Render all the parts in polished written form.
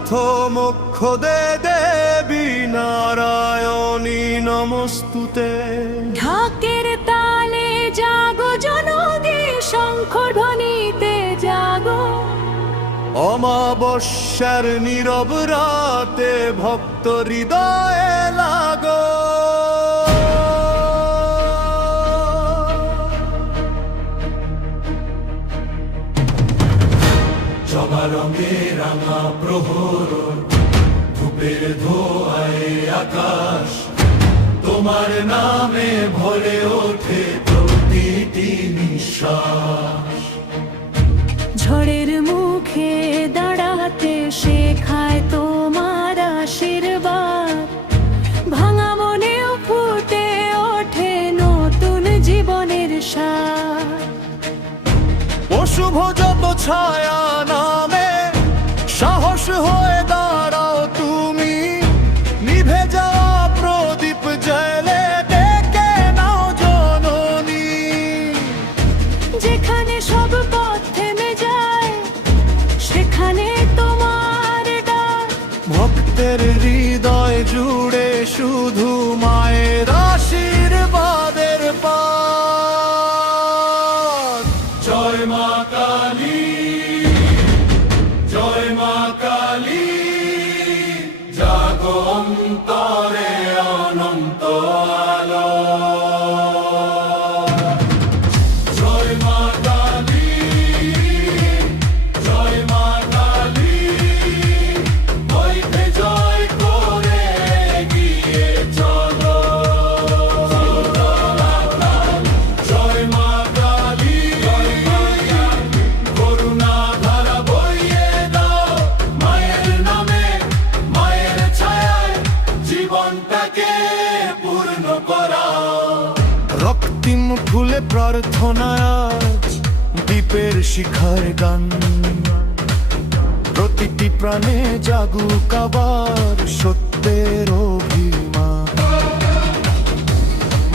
পরমার্থ মোক্ষ দে দেবী নারায়ণী নমস্তুতে। ঢাকের তালে জাগো জননী, শঙ্খর ধ্বনিতে জাগো। অমাবস্যার নীরব রাতে ভক্ত হৃদয়ে লাগো। জবা রঙে রাঙা প্রহর, ধূপের ধোঁয়ায় আকাশ, তোমার নামে ভরে ওঠে প্রতিটি নিঃশ্বাস। ঝড়ের মুখে দাঁড়াতে শেখায় তোমার আশীর্বাদ, ভাঙা মনেও ফুটে ওঠে নতুন জীবনের স্বাদ। অশুভ যত ছায়া নামে সাহস হয়ে দাঁড়াও তুমি, নিভে যাওয়া প্রদীপ জেলে ডেকে নাও জননী। যেখানে সব পথ থেমে যায় সেখানে তোমার ডাক, ভক্তের হৃদয় জুড়ে শুধু মায়ের আশীর্বাদের পাঠ। জয় মা কালী, জয় মা কালী, জাগো অন্তরে অনন্ত আলো। জয় মা কালী, জয় মা কালী, বৈঠে জয় করে এগিয়ে চলো। জয় মা কালী, করুণা ধারা বইয়ে দাও, মায়ের নামে মায়ের ছায়ায় জীবনটাকে পূর্ণ করাও। রক্তিম ফুলে প্রার্থনায় আজ দ্বীপের শিখার গান, প্রতিটি প্রাণে জাগুক আবার সত্যের অভিমান।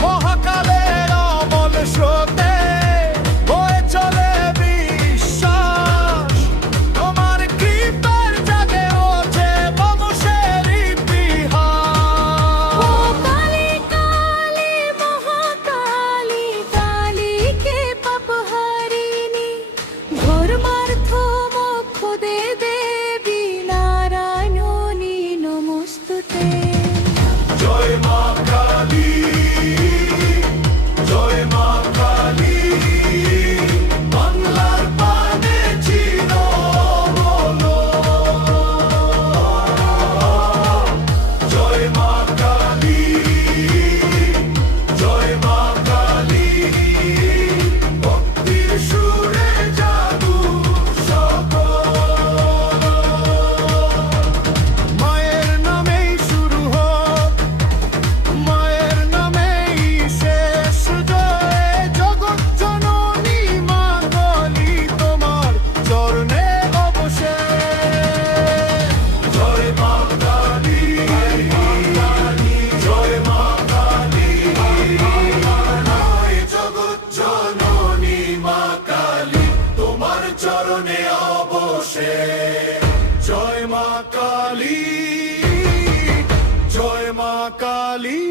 মহাকালের অমল স্রোতে বয়ে চলে বিশ্বাস, তোমার কৃপার জাগে ওঠে বংশের ইতিহাস। ও কালী কালী মহাকালী, কালীকে পাপহারিণী, ধর্মার্থ মোক্ষ দে দেবী নারায়ণী নমস্তুতে। জয় মা কালী, জয় মা কালী, বাংলার পানে চির বলো। জয় মা কালী, জয় মা কালী, ভক্তির সুরে জাগু সকল। মায়ের নামেই শুরু হোক, মায়ের নামেই শেষ, জয় জগৎ জননী মা কালী, তোমার চরণে অবশেষ। জয় মা কালী, জয় মা কালী, জগৎ জননী মা কালী, তোমার চরণে অবশেষ। জয় মা কালী, জয় মা কালী।